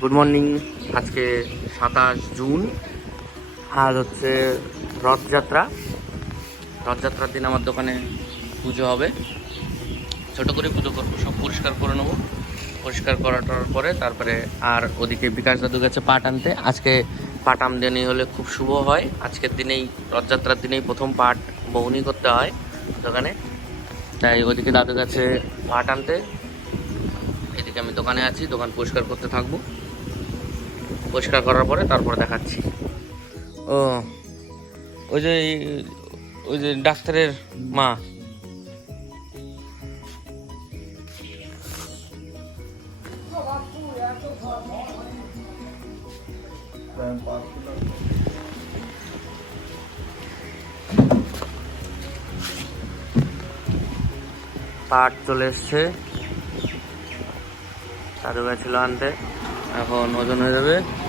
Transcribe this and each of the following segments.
Good morning আজকে সাতাশ June. আজ হচ্ছে রথযাত্রা। রথযাত্রার দিন আমার দোকানে পুজো হবে। ছোট করে পুজো করব, সব পরিষ্কার করে নেব। পরিষ্কার করাটার পরে তারপরে আর ওদিকে বিকাশ দাদু গেছে পাট আনতে। আজকে পাট আমদানি হলে খুব শুভ হয়। আজকের দিনেই, রথযাত্রার দিনেই প্রথম পাট বৌনি করতে হয় দোকানে। তাই ওদিকে দাদু গেছে পাট আনতে। এদিকে আমি দোকানে আছি, দোকান পরিষ্কার করতে থাকব। পরিষ্কার করার পরে তারপরে দেখাচ্ছি। ও, ওই যে ওই যে ডাক্তারের মা। পাট চলে এসছে। দাদু গেছিল আনতে। এখন ওজন হয়ে যাবে।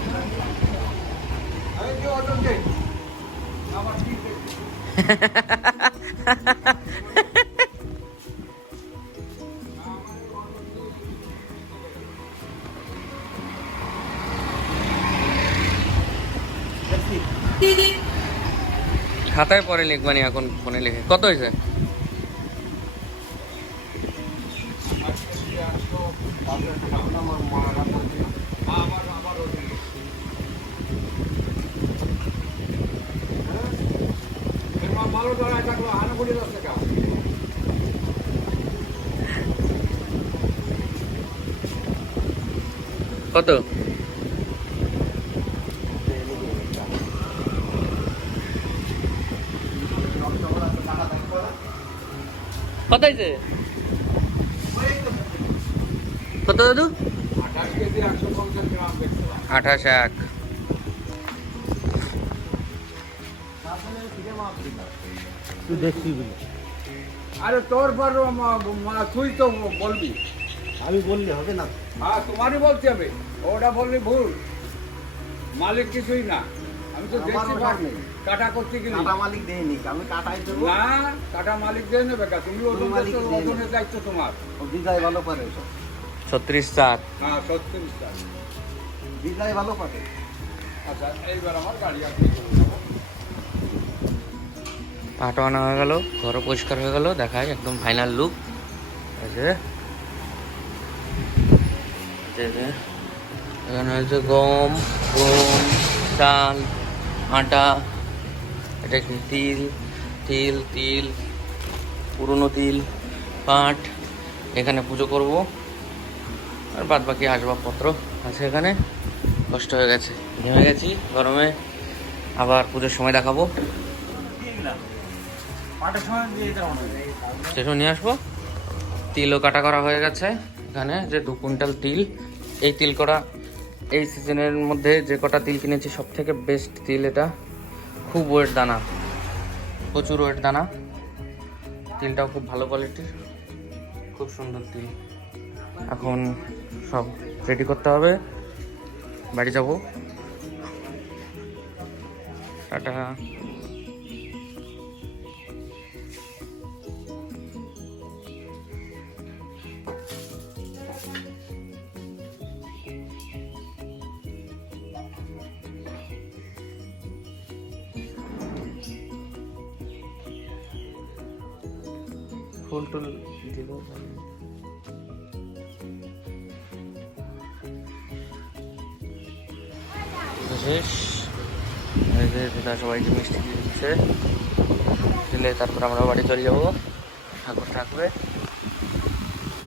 খাতায় পরে লিখবানি এখন ফোনে লিখে। কত হয়েছে? কত? কত দাদু? আঠাশ এক। তুই দেখছিস বলে। আরে তোর পর তুই তো বলবি। আমি বললে হবে না। হ্যাঁ তোমারই বলতে হবে। ওটা বললে ভুল। মালিক কিছুই না। আমি তো ওটা- পারব। কাটা করতে গেলি কাটা মালিক দেয়নি। আমি কাটাই দেবো। না কাটা মালিক দিয়ে নেবে কা তুমি ওজন ওজনের দায়িত্ব তোমার। ও দিদাই ভালো পারে ছত্রিশ চার। হ্যাঁ সত্তরিশটা দিদাই ভালো পারে আচ্ছা এইবার আমার গাড়ি আপনি পাটা আনা হয়ে গেল ঘরও পরিষ্কার হয়ে গেল দেখায় একদম ফাইনাল লুক আছে এখানে হচ্ছে গম গম চাল আটা এটা কি তিল? তিল তিল পুরনো তিল পাট। এখানে পুজো করব। আর বাদ বাকি আসবাবপত্র আছে এখানে। কষ্ট হয়ে গেছে। ঘেমে গেছি। গরমে আবার পুজোর সময় দেখাবো। স্টেশন নিয়ে আসব। তিলও কাটা করা হয়ে গেছে। এখানে যে দু কুইন্টাল তিল, এই তিল করা এই সিজনের মধ্যে যে কটা তিল কিনেছি সব থেকে বেস্ট তিল এটা। খুব ওয়েট দানা, প্রচুর ওয়েট দানা। তিলটাও খুব ভালো কোয়ালিটির খুব সুন্দর তিল। এখন সব রেডি করতে হবে। বাড়ি যাব। টাটা। ফুল টুল দিব শেষ। সবাইকে মিষ্টি দিচ্ছে। দিলে তারপর আমরা বাড়ি চলে যাব। ঠাকুর থাকবে।